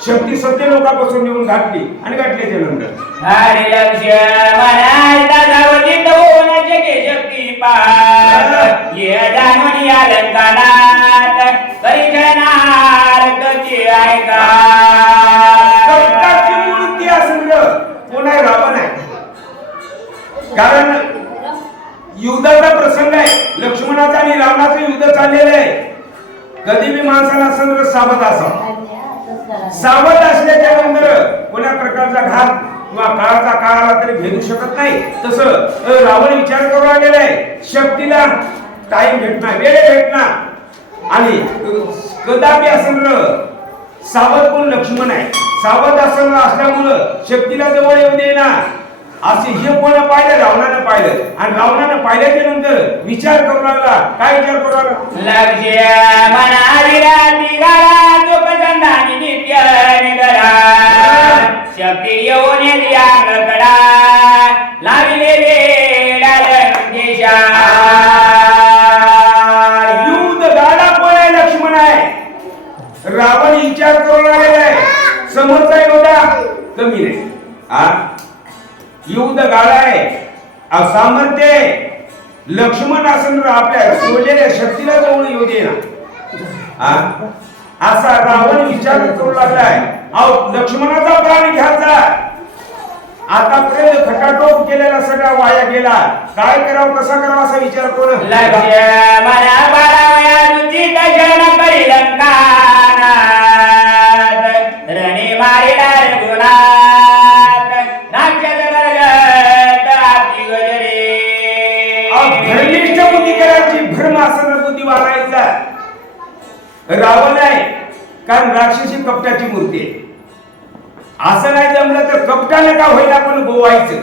शक्ती सत्य लोकांपासून नेऊन घातली आणि घातल्याच्या नंतर हरी लक्ष्मणा दादावतीत होऊन जगे शक्ती पार ये जाणून या लंकानात करी जनार गती ऐका. सत्याची मूर्ती असं कोण आहे? रावण आहे. कारण युद्धाचा प्रसंग आहे, लक्ष्मणाचा आणि रावणाचं युद्ध चाललेलं आहे. कधी बी माणसाला असं सावध असावं. सावध असल्याच्या नंतर कोणा प्रकारचा घात किंवा काळाचा काळ आला तरी भेदू शकत नाही. तसं रावण विचार करू लागलेला आहे, शक्तीला टाइम भेटणार, वेळ भेटणार आणि कदापि असं सावध कोण लक्ष्मण आहे. सावध असं असल्यामुळं शक्तीला जवळ येऊ देणार. असे हे कोण पाहिलं? रावणानं पाहिलं. आणि रावणानं पाहिल्याच्या नंतर विचार करू लागला. काय विचार करू लागला? लक्ष्मणा विराती गाला जोपचंदानी नित्य निगडा शक्ती येऊन या गकडा लाविले वेळा लंकेशा. युद्ध गाडा कोण आहे? लक्ष्मण आहे. रावण विचार करू लागलेला आहे, समोरचा एवढा कमी नाही. युद्ध गाडा आहे, असामर्थ्य आहे. लक्ष्मण असं आपल्या सोडलेल्या शक्तीला जवळ येऊ दे ना, असा रावण विचार करू लागलाय. अहो लक्ष्मणाचा प्राण घ्यायचा, आतापर्यंत खटाटोप केलेला सगळा वाया गेला, काय करावं कसा करावा असा विचार करून लक्ष्मणा बाळावया दुचित जन करी लंकानाथ रणी मारिला रघुनाथ राक्षस गर्गत आती गजरे धर्मिष्ठ बुद्धी करायची, भ्रम आसन बुद्धी वाढायचा रावण आहे, कारण राक्षसी कपटाची मूर्ती आहे. असं नाही जमलं तर कपटाने का होईना पण गोवायचं,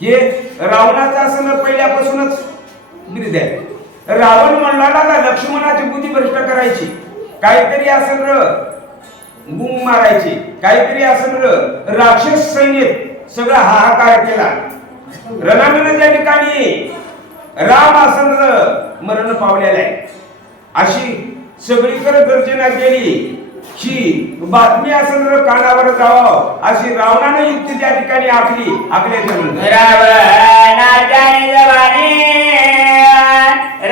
हे रावणाचं असं पहिल्यापासूनच बिरुद आहे. रावण म्हणला ना लक्ष्मणाची बुद्धी भ्रष्ट करायची, काहीतरी असं गुम मारायची, काहीतरी असं राक्षस सैन्यात सगळा हाहाकार केला. रणांगणाच्या ठिकाणी राम असं मरण पावलेला आहे. अशी सगळीकडे गर्जना केली की बातमी असं कानावर जावं, अशी रावणानं युक्ती त्या ठिकाणी आखल्याच्या नंतर रावणाच्या जवानी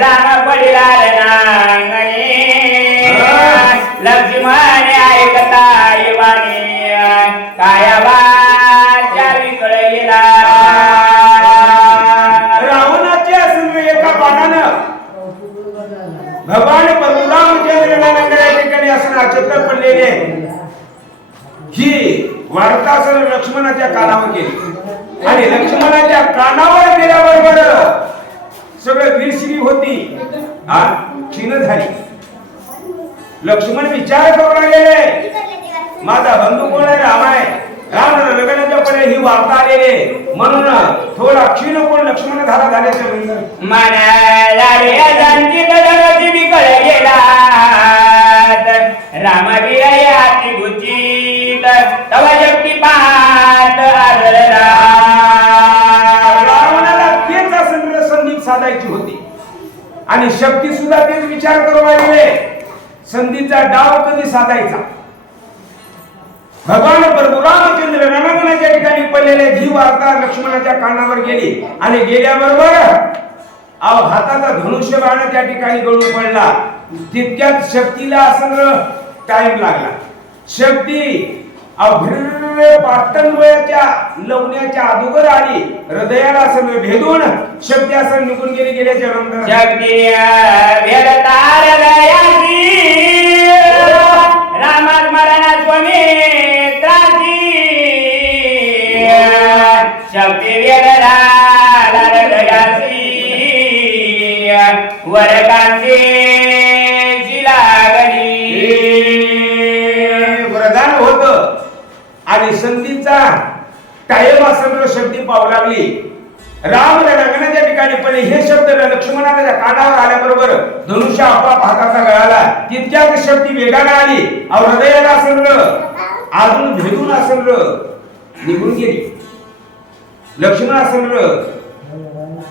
राम पडिला रणांगणी लक्ष्मण ऐकता येवानी काय वाचा विकळ गेला. रावणाचे असं एका बाणानं भगवान परशुरामचंद्र ठिकाणी असं अचेत पडलेले ही वार्ता असं लक्ष्मणाच्या कानावर गेली आणि लक्ष्मणाच्या कानावर गेल्याबरोबर सगळं वीरशिरी होती क्षीण झाली. लक्ष्मण विचार करू लागलेले, माझा बंधू कोण आहे? राम आहे. राम लग्नाच्या पणे ही वार्ता आलेली म्हणून थोडा क्षीण कोण लक्ष्मण झाल्याच्या नंतर रामवीर याती गुचित तव शक्ती पाहत आदरला. रावणाला तेच असं संधी साधायची होती आणि शक्ती सुद्धा तेच विचार करू लागले, संधीचा डाव कधी साधायचा. भगवान परशुरामचंद्र रणांगणाच्या ठिकाणी पडलेले ही वार्ता लक्ष्मणाच्या कानावर गेली आणि गेल्याबरोबर हाताचा धनुष्य बाण त्या ठिकाणी गळून पडला. तितक्यात शक्तीला असं टाइम लागला. शक्ती अभ्र पाटणवयाच्या लवण्याच्या अगोदर आली, हृदयाला असं भेदून शक्ती असं निघून गेल्याच्या नंतर शक्ती भेदतार दयाची रामात मरणा स्वामी त्राची शक्ती वेदला दयाची वरकांती लागली. वरदान होत आणि संधीचा टाइम असं शक्ती पाहू लागली. राम रणांगणाच्या ठिकाणी पण हे शब्द लक्ष्मणाच्या कानावर आल्याबरोबर धनुष्य आपाप हाताचा गळाला. तितक्यात शक्ती वेगाने आली, हृदयाला असं अजून भेदून असं निघून गेली. लक्ष्मण असं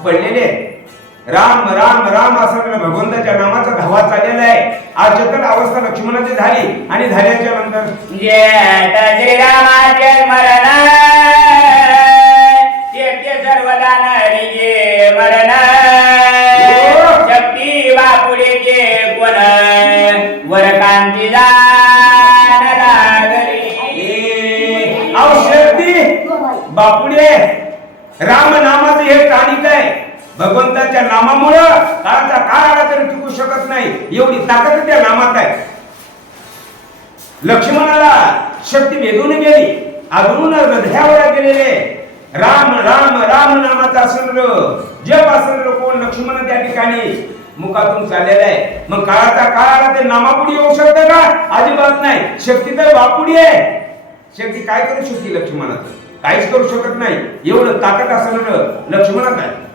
पडलेले राम राम राम असं भगवंताच्या नामाचा धावा चाललेला आहे. अचेतन अवस्था लक्ष्मणाची झाली आणि झाल्याच्या नंतर श्रीरामाचे मरण सर्वदा नरिजे मरण शक्ती बापुडेचे कोण वरकांती लागली. शक्ती बापुडे राम नामाचं हे टाणिक आहे. भगवंताच्या नामामुळं काळाचा काळ आला तरी टिकू शकत नाही, एवढी ताकद त्या नामात आहे. लक्ष्मणाला शक्ती भेदून गेली, अजून हृदयावर गेलेले राम राम राम नामाचा असं जप असं कोण लक्ष्मण त्या ठिकाणी मुखातून चाललेला आहे. मग काळाचा काळ आला ते नामापुढे येऊ शकतं का? अजिबात नाही. शक्ती तर बापुडी आहे. शक्ती काय करू शकते? लक्ष्मणाचं काहीच करू शकत नाही. एवढं ताकद असणारं लक्ष्मणात आहे.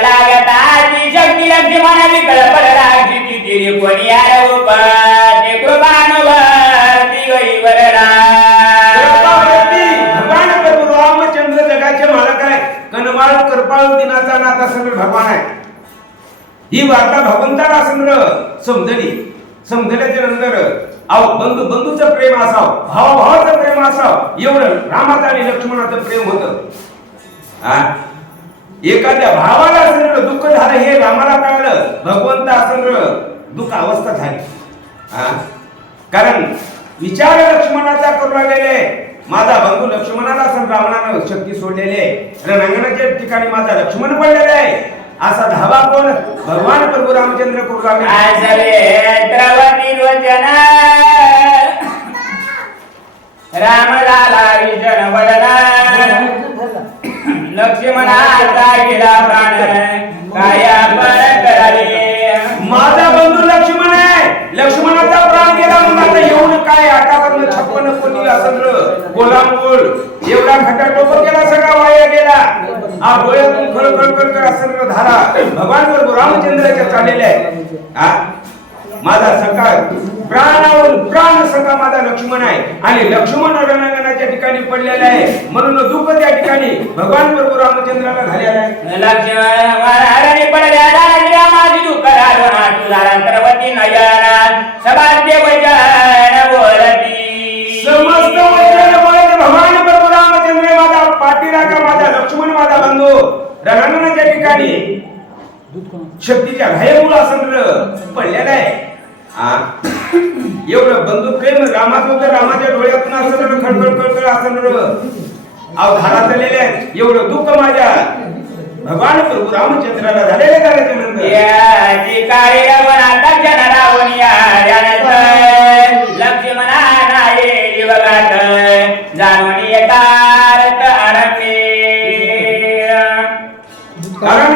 लागताची शक्ती लक्ष्मण विकळ पडला किती कोणी आरोपाते कृपानुभवती गईवरला. भगवान प्रभू रामचंद्र जगाचे मालक आहे. कनवाळ कृपाळू दिनाचा नाथा सगळं भगवान आहे. ही वार्ता भगवंताला समजलं समजल्याच्या नंतर बंधूचं प्रेम असावं, भावाचं प्रेम असावं, एवढं रामाचं आणि लक्ष्मणाचं प्रेम होतं. एखाद्या भावाला असं दुःख झालं हे रामाला कळलं, भगवंत असं दुःख अवस्था झाली. कारण विचार लक्ष्मणाचा करू लागलेले माझा बंधू लक्ष्मणाला असं रावणानं शक्ती सोडलेली आहे. रणांगणाच्या ठिकाणी माझा लक्ष्मण पडलेला आहे. असा धावा कोण भगवान प्रभू रामचंद्र करू लागले. द्रवती वचन राम झाला विजन वदना लक्ष्मणाचा गेला प्राण काया पर कराले. माझा बंधू लक्ष्मण आहे. लक्ष्मणाचा प्राण गेला म्हणून आता येऊन काय आटापर्यंत 56 कोणी असं गोलामोल एवढा खटा टोप केला सगळा वाया गेला. आ डोळ्यातून खळखळ असं धारा भगवान प्रभू रामचंद्राच्या चाललेल्या आहे. माझा सखा प्राणावरून प्राण सखा माझा लक्ष्मण आहे आणि लक्ष्मण रणांगणाच्या ठिकाणी पडलेला आहे म्हणून दुःख त्या ठिकाणी भगवान प्रभू रामचंद्राला झालेला आहे. लक्ष्मण पडल्या रामाजी दुःख राजवना तुझांतरवती नयना सभाद्य वचन बोलती. समस्त वचन बोलते भगवान प्रभू रामचंद्र माझा पाठीराखा माझा लक्ष्मण माझा बंधू रणांगणाच्या ठिकाणी शक्तीच्या घायमुळे असं पडलेला आहे. एवढं बंधू प्रेम रामाचं होतं. रामाच्या डोळ्यातून असं खडखड असं धारा चाललेल्या आहेत. एवढं दुःख माझ्या भगवान प्रभू रामचंद्राला झालेले झाल्याच्या नंतर लक्ष्मणा जाणवणी येतात कारण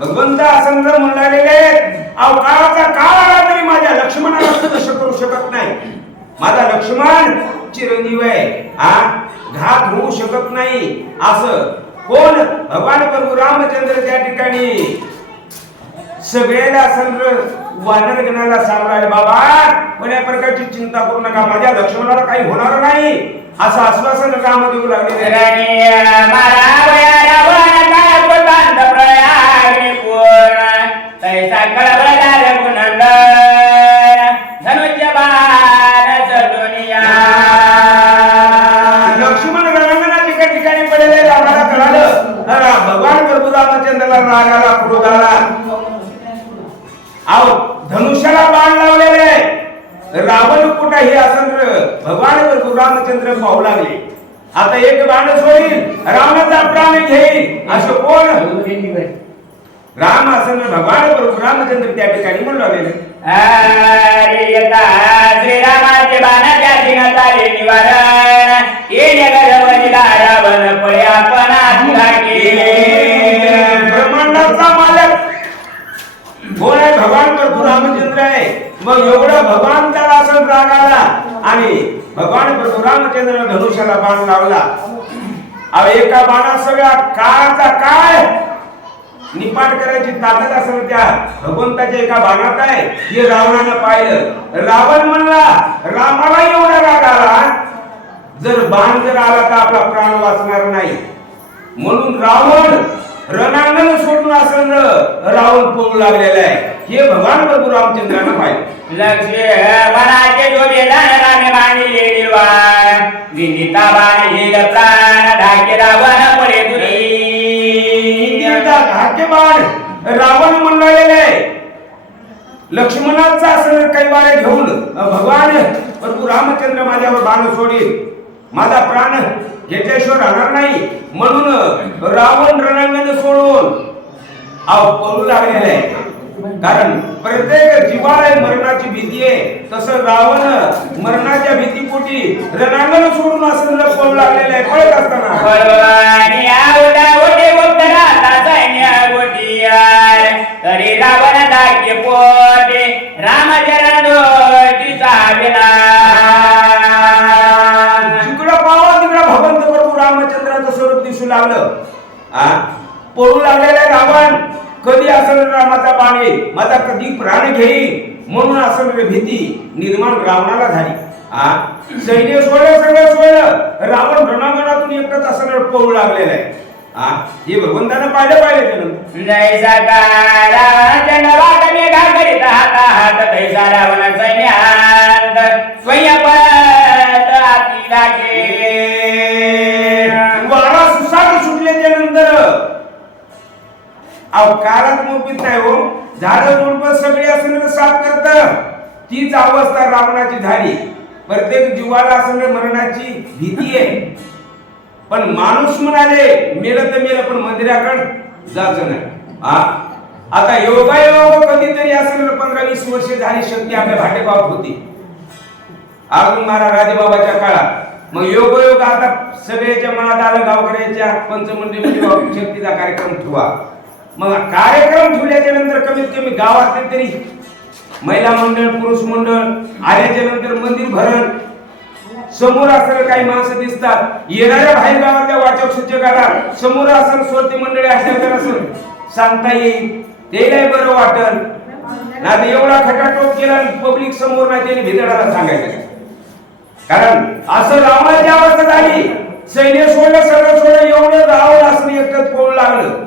भगवंत असं म्हणलेले काळाचा काळ आला तरी माझ्या लक्ष्मणाला स्पर्श करू शकत नाही. माझा लक्ष्मण चिरंजीव आहे. घात होऊ शकत नाही असं कोण भगवान प्रभू रामचंद्र त्या ठिकाणी सगळ्याला वानर गणाला सांगलाय बाबा कोण्या प्रकारची चिंता करू नका माझ्या लक्ष्मणाला काही होणार नाही असं आश्वासन राम देऊ लागले. तैसा कळवळदार गुणंदर धनुष्य बाण दुनिया. लक्ष्मण रणांगणाच्या ठिकाणी पडलेले रामाला कळालं. भगवान प्रभू रामचंद्राला राग आला क्रोध आला. धनुष्याला बाण लावलेले रावण कुठे हे असं भगवान प्रभू रामचंद्र पाहू लागले. आता एक बाण सोडील रामाचा प्राण घेईल असं कोण राम असं भगवान प्रभू रामचंद्र त्या ठिकाणी म्हणू लागले. श्रीरामाचे बाणाच्या सिंहाचे निवारण येणे गर्भवतीला रावण पळे आपणा केले. ब्रह्मांडाचा मालक कोण आहे भगवान प्रभू रामचंद्र आहे. मग एवढं भगवान त्याला असं राग आला आणि भगवान प्रभू रामचंद्र धनुष्याला बाण लावला. एका बाणात सगळा काळाचा काळ निपाट करायची ताकद असेल त्या भगवंताच्या एका बाणात आहे. हे रावणानं पाहिलं. रावण म्हणला रामाला एवढा राग आला जर बाण जर आला तर आपला प्राण वाचणार नाही म्हणून रावण रणांगण सोडून असं रावण पळू लागलेला आहे. हे भगवान प्रभू रामचंद्रानं पाहिलं. लक्ष्मणाचे जो वेदान रामे मांडले निर्वाण विनिता बाण घेल प्राण ढाके रावण पडे दुरी. धाके बाण रावण म्हणलेले लक्ष्मणाचा असं कैवार घेऊन भगवान प्रभू रामचंद्र माझ्यावर बाण सोडील माझा प्राण घेतल्याशिवाय राहणार नाही म्हणून रावण रणांगण सोडून पळू लागलेला आहे. कारण प्रत्येक जीवाला मरणाची भीती आहे तसं रावण मरणाच्या भीतीपोटी रणांगण सोडून असं पळू लागलेलं आहे. पळत असताना तरी रावण धाग्य पोटे रामचरण जिकडं पावा तिकडं भगवंत प्रभू रामचंद्राचं स्वरूप दिसू लागलं. पळू लागलेला रावण कधी असं रामाचा बाण येईल माझा कधी प्राण घेईल म्हणून असं भीती निर्माण रावणाला झाली. सैन्य सोडलं सगळं सोडलं रावण रणांगणातून एकटंच असं पळू लागलेला आहे. हे भगवंतानं पाहिलं त्यानंतर जैसा रावण वाट मेघा करीत हात तैसा रावण सैन्यात स्वयंपत आती लागे. वारा सुसाट सुटले त्यानंतर काळात मोपित नाही हो. झाडं झुडपं सगळी असं साफ करत तीच अवस्था रावणाची झाली. प्रत्येक जीवाला असं मरणाची भीती आहे, पण माणूस म्हणाले मेलं तर मेलं, पण मंदिराकडे जायचं नाही. हा आता योगायोग कधीतरी असेल 15-20 वर्ष झाली शक्ती आपल्या भाटेगावात होती, अजून महाराज राजेबाबाच्या काळात. मग योगायोग आता सगळ्याच्या मनात आलं गावकऱ्याच्या पंचमंडळीमध्ये शक्तीचा कार्यक्रम ठेवा. मग कार्यक्रम ठेवल्याच्या नंतर कमीत कमी गावातले तरी महिला मंडळ पुरुष मंडळ आल्याच्या नंतर मंदिर भरण, समोर असणारे काही माणसं दिसतात, येणाऱ्या बाहेर गावातल्या वाचक सूचकाला समोर असणारे स्वती मंडळी असल्यावर असं सांगता येईल, ते नाही बरं वाटल. नाही एवढा खटाटोप केला पब्लिक समोर नाही त्याने भितडाला सांगायचं. कारण असं रावणाची अवस्था झाली, सैन्य सोडलं सगळं सोडलं, एवढं रावण असं एकटंच पळू लागलं,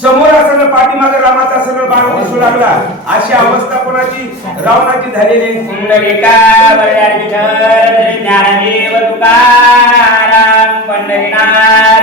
समोर असणं पाठीमागे रामाचा असणं बाण दिसू लागला. अशी अवस्था कोणाची रावणाची झालेली. पुंडलिका वरदान विठ्ठल ज्ञानदेव तुकाराम पंढरीनाथ